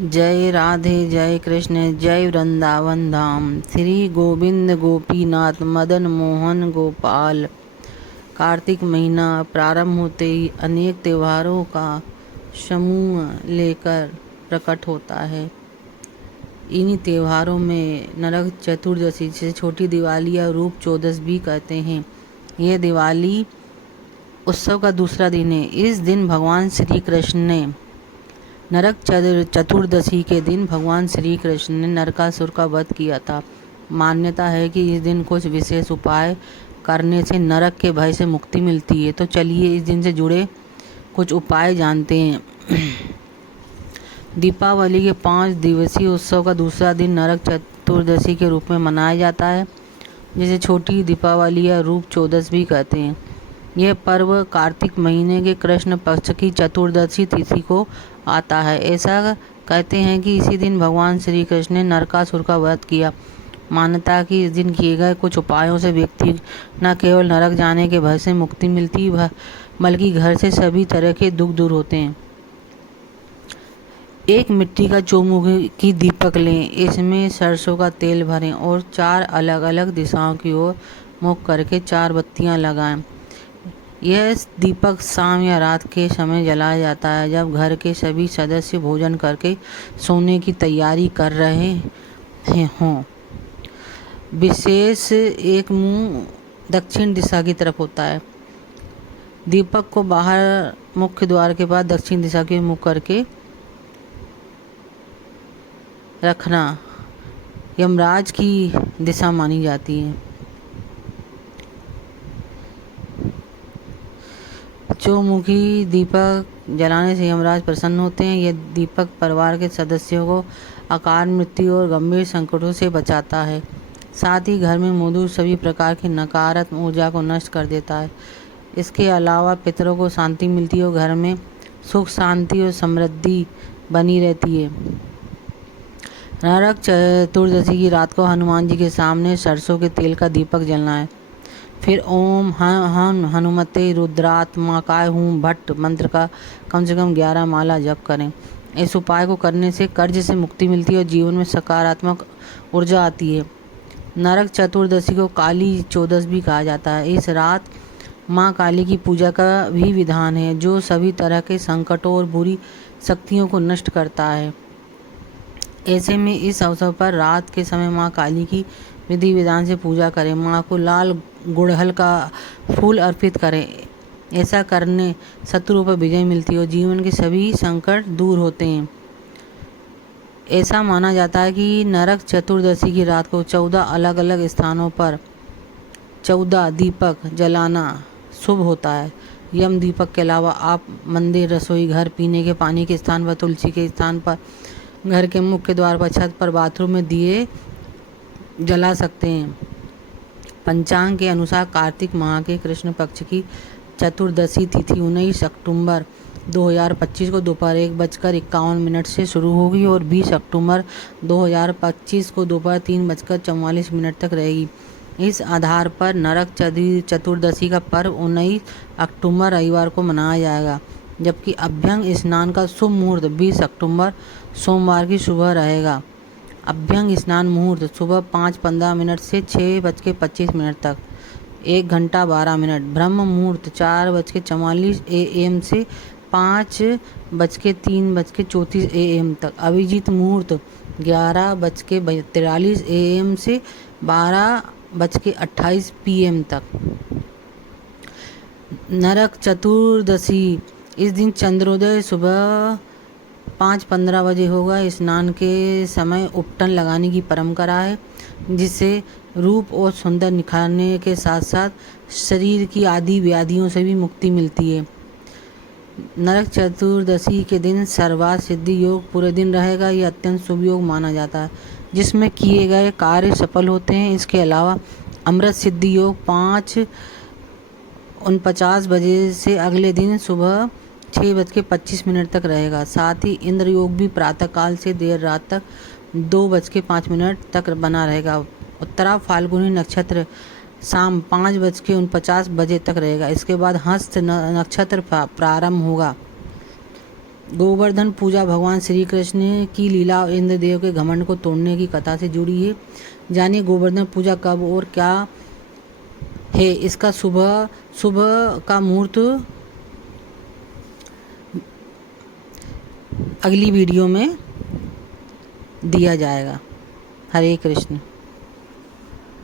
जय राधे जय कृष्ण जय वृंदावन धाम। श्री गोविंद गोपीनाथ मदन मोहन गोपाल। कार्तिक महीना प्रारंभ होते ही अनेक त्योहारों का समूह लेकर प्रकट होता है। इन्हीं त्योहारों में नरक चतुर्दशी जिसे छोटी दिवाली या रूप चौदस भी कहते हैं, यह दिवाली उत्सव का दूसरा दिन है। इस दिन भगवान श्री कृष्ण ने नरक चतुर्दशी के दिन भगवान श्री कृष्ण ने नरकासुर का वध किया था। मान्यता है कि इस दिन कुछ विशेष उपाय करने से नरक के भय से मुक्ति मिलती है। तो चलिए इस दिन से जुड़े कुछ उपाय जानते हैं। दीपावली के 5 दिवसीय उत्सव का दूसरा दिन नरक चतुर्दशी के रूप में मनाया जाता है, जिसे छोटी दीपावली या रूप चौदस भी कहते हैं। यह पर्व कार्तिक महीने के कृष्ण पक्ष की चतुर्दशी तिथि को आता है। ऐसा कहते हैं कि इसी दिन भगवान श्री कृष्ण ने नरकासुर का वध किया। मान्यता है कि इस दिन किए गए कुछ उपायों से व्यक्ति न केवल नरक जाने के भय से मुक्ति मिलती है, बल्कि घर से सभी तरह के दुख दूर होते हैं। एक मिट्टी का चौमुखी दीपक लें, इसमें सरसों का तेल भरें और 4 अलग अलग दिशाओं की ओर मुख करके 4 बत्तियां लगाएं। यह दीपक शाम या रात के समय जलाया जाता है, जब घर के सभी सदस्य भोजन करके सोने की तैयारी कर रहे हों। विशेष एक मुंह दक्षिण दिशा की तरफ होता है। दीपक को बाहर मुख्य द्वार के पास दक्षिण दिशा के मुख करके रखना यमराज की दिशा मानी जाती है। चौमुखी दीपक जलाने से यमराज प्रसन्न होते हैं। यह दीपक परिवार के सदस्यों को अकाल मृत्यु और गंभीर संकटों से बचाता है। साथ ही घर में मौजूद सभी प्रकार की नकारात्मक ऊर्जा को नष्ट कर देता है। इसके अलावा पितरों को शांति मिलती है और घर में सुख शांति और समृद्धि बनी रहती है। नरक चतुर्दशी की रात को हनुमान जी के सामने सरसों के तेल का दीपक जलना है। फिर ओम हनुमते रुद्रात्मकाय हूँ भट्ट मंत्र का कम से कम 11 माला जप करें। इस उपाय को करने से कर्ज से मुक्ति मिलती है और जीवन में सकारात्मक ऊर्जा आती है। नरक चतुर्दशी को काली चौदस भी कहा जाता है। इस रात माँ काली की पूजा का भी विधान है, जो सभी तरह के संकटों और बुरी शक्तियों को नष्ट करता है। ऐसे में इस अवसर पर रात के समय माँ काली की विधि विधान से पूजा करें। माँ को लाल गुड़हल का फूल अर्पित करें। ऐसा करने शत्रुओं पर विजय मिलती है और जीवन के सभी संकट दूर होते हैं। ऐसा माना जाता है कि नरक चतुर्दशी की रात को 14 अलग अलग स्थानों पर 14 दीपक जलाना शुभ होता है। यम दीपक के अलावा आप मंदिर, रसोई घर, पीने के पानी के स्थान पर, तुलसी के स्थान पर, घर के मुख्य द्वार पर, छत पर, बाथरूम में दिए जला सकते हैं। पंचांग के अनुसार कार्तिक माह के कृष्ण पक्ष की चतुर्दशी तिथि 19 अक्टूबर 2025 को दोपहर 1:51 से शुरू होगी और 20 अक्टूबर 2025 को दोपहर 3:44 तक रहेगी। इस आधार पर नरक चतुर्दशी का पर्व 19 अक्टूबर रविवार को मनाया जाएगा, जबकि अभ्यंग स्नान का शुभ मुहूर्त 20 अक्टूबर सोमवार की सुबह रहेगा। अभ्यंग स्नान मुहूर्त सुबह 5:15 से 6:25 तक, 1 घंटा 12 मिनट। ब्रह्म मुहूर्त 4:44 AM से 5:03:34 AM तक। अभिजीत मुहूर्त 11:42 AM से 12:28 PM तक। नरक चतुर्दशी इस दिन चंद्रोदय सुबह 5:15 बजे होगा। स्नान के समय उपटन लगाने की परंपरा है, जिससे रूप और सुंदर निखारने के साथ साथ शरीर की आदि व्याधियों से भी मुक्ति मिलती है। नरक चतुर्दशी के दिन सर्वार्थ सिद्धि योग पूरे दिन रहेगा। यह अत्यंत शुभ योग माना जाता है, जिसमें किए गए कार्य सफल होते हैं। इसके अलावा अमृत सिद्धि योग 5:49 बजे से अगले दिन सुबह 6:25 तक रहेगा। साथ ही इंद्र योग भी प्रातः काल से देर रात तक 2:05 तक बना रहेगा। उत्तरा फाल्गुनी नक्षत्र शाम 5:49 बजे तक रहेगा। इसके बाद हस्त नक्षत्र प्रारंभ होगा। गोवर्धन पूजा भगवान श्री कृष्ण की लीला और इंद्रदेव के घमंड को तोड़ने की कथा से जुड़ी है। जानिए गोवर्धन पूजा कब और क्या है। इसका सुबह सुबह का मुहूर्त अगली वीडियो में दिया जाएगा। हरे कृष्ण।